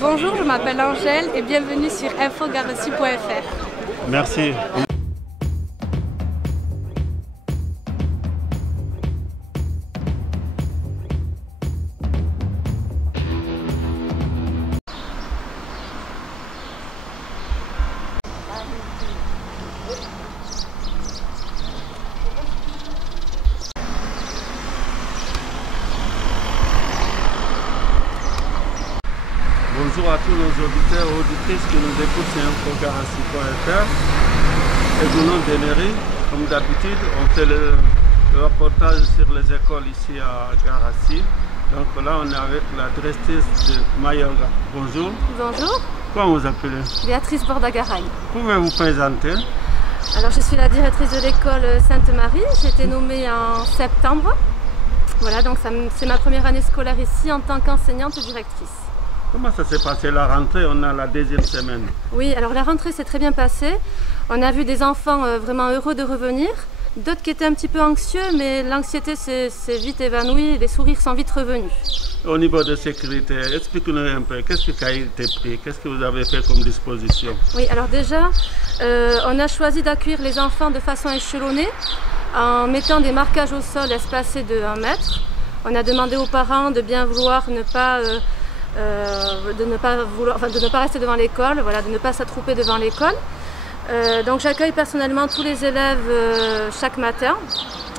Bonjour, je m'appelle Angèle et bienvenue sur infogarassi.fr. Merci. Bonjour à tous nos auditeurs et auditrices qui nous écoutent sur infogarassi.fr. Et du nom d'Emery, comme d'habitude, on fait le reportage sur les écoles ici à Garassi. Donc là, on est avec la directrice de Mayorga. Bonjour. Bonjour. Comment vous appelez? Béatrice Bordagaray. Pouvez-vous présenter? Alors, je suis la directrice de l'école Sainte-Marie. J'ai été nommée en septembre. Voilà, donc c'est ma première année scolaire ici en tant qu'enseignante directrice. Comment ça s'est passé la rentrée? On a la deuxième semaine. Oui, alors la rentrée s'est très bien passée. On a vu des enfants vraiment heureux de revenir, d'autres qui étaient un petit peu anxieux, mais l'anxiété s'est vite évanouie et les sourires sont vite revenus. Au niveau de sécurité, expliquez-nous un peu, qu'est-ce qui a été pris? Qu'est-ce que vous avez fait comme disposition? Oui, alors déjà, on a choisi d'accueillir les enfants de façon échelonnée en mettant des marquages au sol espacés de 1 mètre. On a demandé aux parents de bien vouloir de ne pas rester devant l'école, voilà, de ne pas s'attrouper devant l'école. Donc j'accueille personnellement tous les élèves chaque matin,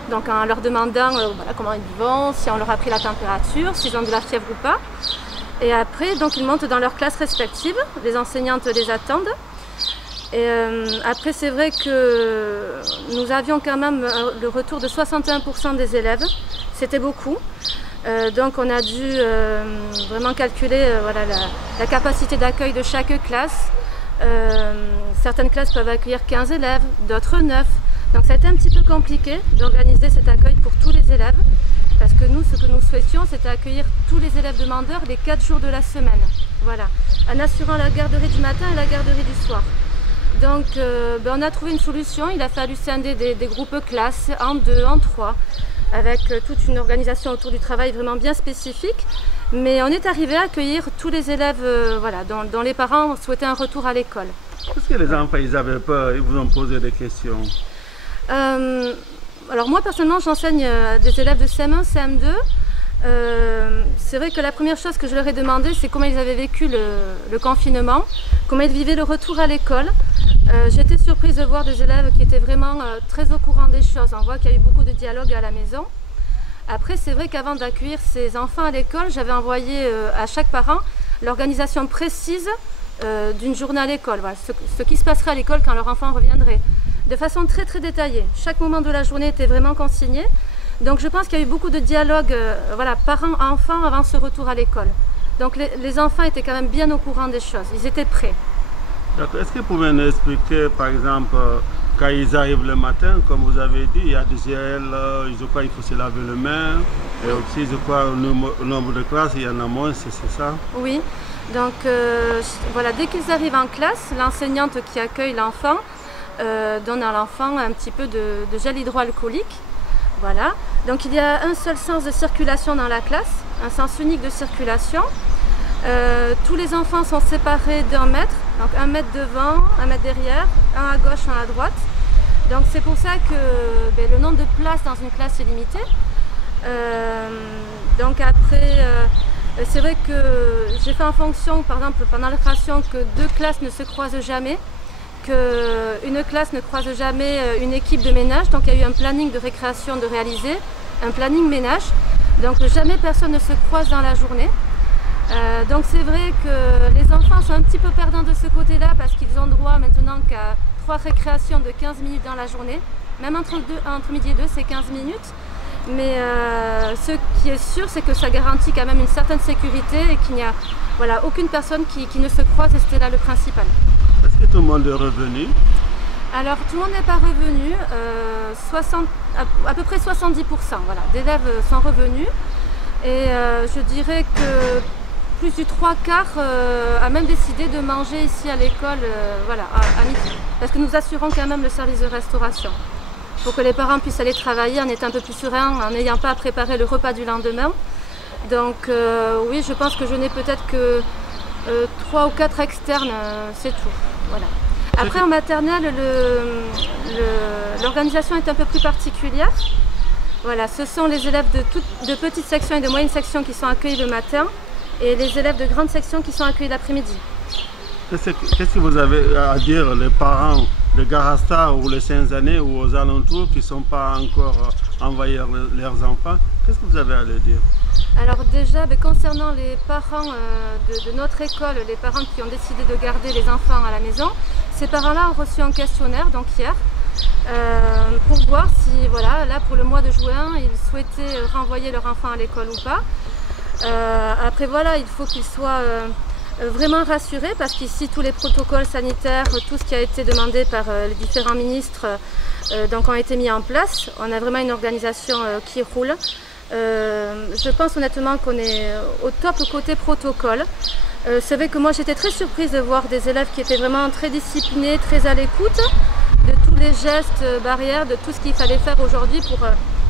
donc en leur demandant voilà, comment ils vont, si on leur a pris la température, s'ils ont de la fièvre ou pas. Et après, donc ils montent dans leurs classes respectives, les enseignantes les attendent. Et après, c'est vrai que nous avions quand même le retour de 61% des élèves, c'était beaucoup. Donc on a dû vraiment calculer voilà, la capacité d'accueil de chaque classe. Certaines classes peuvent accueillir 15 élèves, d'autres 9. Donc ça a été un petit peu compliqué d'organiser cet accueil pour tous les élèves. Parce que nous, ce que nous souhaitions, c'était accueillir tous les élèves demandeurs les 4 jours de la semaine. Voilà, en assurant la garderie du matin et la garderie du soir. Donc on a trouvé une solution, il a fallu scinder des groupes classes en 2, en 3. Avec toute une organisation autour du travail vraiment bien spécifique. Mais on est arrivé à accueillir tous les élèves voilà, dont les parents souhaitaient un retour à l'école. Est-ce que les enfants ils avaient peur, ils vous ont posé des questions? Alors moi personnellement j'enseigne des élèves de CM1, CM2. C'est vrai que la première chose que je leur ai demandé, c'est comment ils avaient vécu le confinement, comment ils vivaient le retour à l'école. J'ai été surprise de voir des élèves qui étaient vraiment très au courant des choses. On voit qu'il y a eu beaucoup de dialogue à la maison. Après, c'est vrai qu'avant d'accueillir ces enfants à l'école, j'avais envoyé à chaque parent l'organisation précise d'une journée à l'école. Voilà, ce qui se passerait à l'école quand leur enfant reviendrait. De façon très très détaillée. Chaque moment de la journée était vraiment consigné. Donc je pense qu'il y a eu beaucoup de dialogue voilà, parents-enfants avant ce retour à l'école. Donc les enfants étaient quand même bien au courant des choses. Ils étaient prêts. Est-ce que vous pouvez nous expliquer, par exemple, quand ils arrivent le matin, comme vous avez dit, il y a du gel, je crois qu'il faut se laver les mains, et aussi, je crois, au nombre de classes, il y en a moins, c'est ça? Oui, donc voilà, dès qu'ils arrivent en classe, l'enseignante qui accueille l'enfant donne à l'enfant un petit peu de gel hydroalcoolique. Voilà, donc il y a un seul sens de circulation dans la classe, un sens unique de circulation. Tous les enfants sont séparés d'1 mètre, donc 1 mètre devant, 1 mètre derrière, un à gauche, un à droite. Donc c'est pour ça que le nombre de places dans une classe est limité. Donc après, c'est vrai que j'ai fait en fonction, par exemple pendant la création, que 2 classes ne se croisent jamais, qu'une classe ne croise jamais une équipe de ménage. Donc il y a eu un planning de récréation de réaliser, un planning ménage. Donc jamais personne ne se croise dans la journée. Donc c'est vrai que les enfants sont un petit peu perdants de ce côté-là parce qu'ils ont droit maintenant qu'à 3 récréations de 15 minutes dans la journée. Même entre midi et 2, c'est 15 minutes. Mais ce qui est sûr, c'est que ça garantit quand même une certaine sécurité et qu'il n'y a voilà, aucune personne qui ne se croise, et c'était là le principal. Est-ce que tout le monde est revenu? Alors tout le monde n'est pas revenu, à peu près 70% voilà, d'élèves sont revenus. Et je dirais que plus du 3/4 a même décidé de manger ici à l'école voilà, à midi. Parce que nous assurons quand même le service de restauration. pour que les parents puissent aller travailler en étant un peu plus sereins, en n'ayant pas à préparer le repas du lendemain. Donc oui, je pense que je n'ai peut-être que 3 ou 4 externes, c'est tout. Voilà. Après en maternelle, l'organisation est un peu plus particulière. Voilà, ce sont les élèves de petites sections et de moyennes sections qui sont accueillis le matin et les élèves de grandes sections qui sont accueillis l'après-midi. Qu'est-ce que vous avez à dire, les parents de Garasta ou les Saint-Années ou aux alentours qui ne sont pas encore envahir leurs enfants? Qu'est-ce que vous avez à leur dire? Alors déjà, concernant les parents de notre école, les parents qui ont décidé de garder les enfants à la maison, ces parents-là ont reçu un questionnaire, donc hier, pour voir si, voilà, là pour le mois de juin, ils souhaitaient renvoyer leur enfant à l'école ou pas. Après voilà, il faut qu'ils soient vraiment rassurés parce qu'ici tous les protocoles sanitaires, tout ce qui a été demandé par les différents ministres donc ont été mis en place. On a vraiment une organisation qui roule. Je pense honnêtement qu'on est au top côté protocole. C'est vrai que moi j'étais très surprise de voir des élèves qui étaient vraiment très disciplinés, très à l'écoute de tous les gestes barrières, de tout ce qu'il fallait faire aujourd'hui pour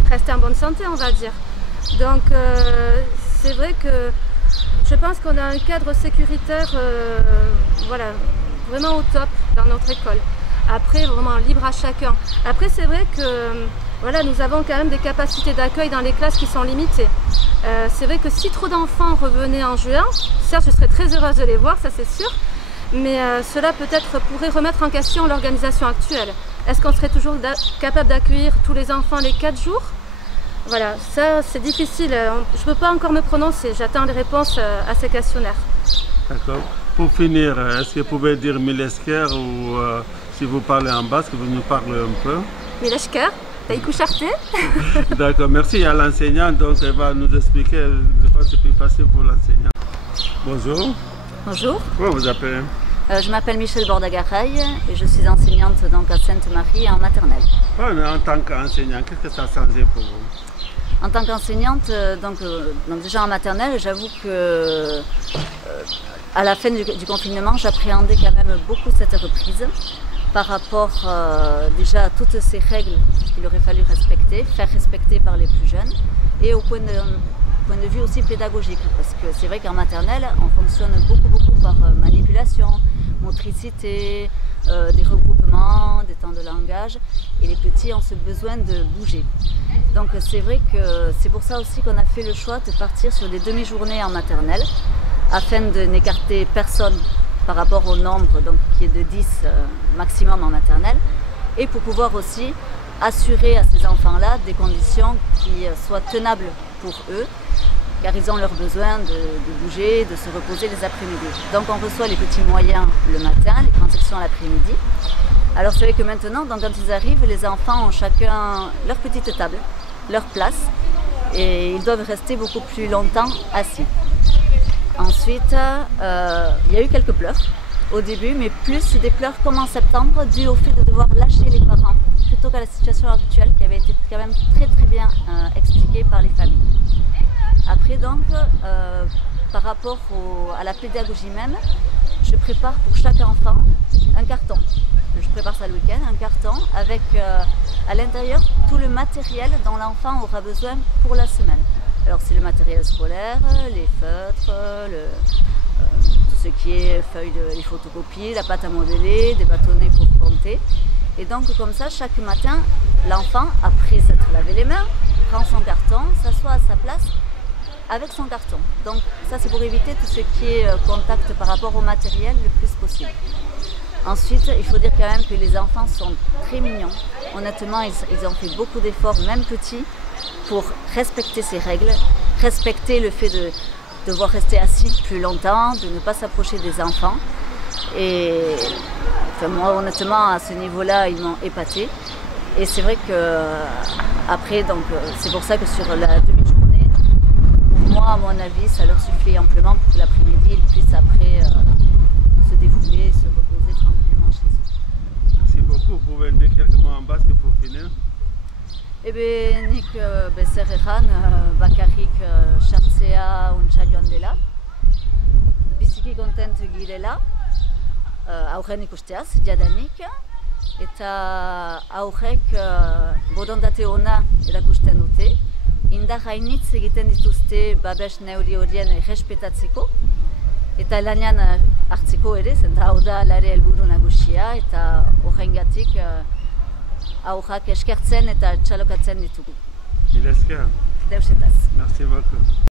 rester en bonne santé, on va dire. Donc c'est vrai que je pense qu'on a un cadre sécuritaire voilà, vraiment au top dans notre école. Après, vraiment libre à chacun. Après, c'est vrai que voilà, nous avons quand même des capacités d'accueil dans les classes qui sont limitées. C'est vrai que si trop d'enfants revenaient en juin, certes, je serais très heureuse de les voir, ça c'est sûr, mais cela peut-être pourrait remettre en question l'organisation actuelle. Est-ce qu'on serait toujours capable d'accueillir tous les enfants les 4 jours? Voilà, ça c'est difficile, je ne peux pas encore me prononcer, j'attends les réponses à ces questionnaires. D'accord. Pour finir, est-ce que vous pouvez dire Milesker ou si vous parlez en basque, vous nous parlez un peu? Milesker, Taïkou Charté. D'accord, merci à l'enseignant, donc elle va nous expliquer, je crois que c'est plus facile pour l'enseignant. Bonjour. Bonjour. Comment vous appelez? Je m'appelle Michel Bordagaray et je suis enseignante donc, à Sainte-Marie en maternelle. En tant qu'enseignante, qu'est-ce que ça a changé pour vous? En tant qu'enseignante, donc déjà en maternelle, j'avoue que à la fin du confinement, j'appréhendais quand même beaucoup cette reprise par rapport déjà à toutes ces règles qu'il aurait fallu respecter, faire respecter par les plus jeunes et au point de vue aussi pédagogique, parce que c'est vrai qu'en maternelle, on fonctionne beaucoup par manipulation, motricité, des regroupements, des temps de langage, et les petits ont ce besoin de bouger. Donc c'est vrai que c'est pour ça aussi qu'on a fait le choix de partir sur des demi-journées en maternelle, afin de n'écarter personne par rapport au nombre donc, qui est de 10 maximum en maternelle, et pour pouvoir aussi assurer à ces enfants-là des conditions qui soient tenables pour eux, car ils ont leur besoin de bouger, de se reposer les après-midi. Donc on reçoit les petits moyens le matin, les grandes sections l'après-midi. Alors c'est vrai que maintenant, donc, quand ils arrivent, les enfants ont chacun leur petite table, leur place, et ils doivent rester beaucoup plus longtemps assis. Ensuite, il y a eu quelques pleurs au début, mais plus des pleurs comme en septembre, dû au fait de devoir lâcher les parents, plutôt qu'à la situation actuelle qui avait été quand même très bien expliquée par les familles. Après donc, par rapport à la pédagogie même, je prépare pour chaque enfant un carton. Je prépare ça le week-end, un carton avec à l'intérieur tout le matériel dont l'enfant aura besoin pour la semaine. Alors c'est le matériel scolaire, les feutres, tout ce qui est feuilles les photocopies, la pâte à modeler, des bâtonnets pour compter. Et donc comme ça, chaque matin, l'enfant, après s'être lavé les mains, prend son carton, s'assoit à sa place avec son carton. Donc ça c'est pour éviter tout ce qui est contact par rapport au matériel le plus possible. Ensuite, il faut dire quand même que les enfants sont très mignons. Honnêtement, ils ont fait beaucoup d'efforts, même petits, pour respecter ces règles, respecter le fait de devoir rester assis plus longtemps, de ne pas s'approcher des enfants. Et enfin, moi, honnêtement, à ce niveau-là, ils m'ont épatée. Et c'est vrai que après, donc, c'est pour ça que sur la demi-journée, pour moi, à mon avis, ça leur suffit amplement pour que l'après-midi, ils puissent après se défouler, se reposer tranquillement chez eux. Merci beaucoup. Vous pouvez dire quelques mots en basque pour finir? Eh bien, nik bezerrean, bakarrik sartzea untsa joan dela. Biziki kontent girela, aurren ikusteaz, jadanik. eta aurrek borondate ona erakusten dute. Indar hainitz egiten dituzte babes neurri horien errespetatzeko eta lanean hartzeko ere, zenta hau da lare helburu nagusia eta horrengatik aurrak eskertzen eta txalokatzen ditugu. Mila esker. Deusetaz. Merci beaucoup.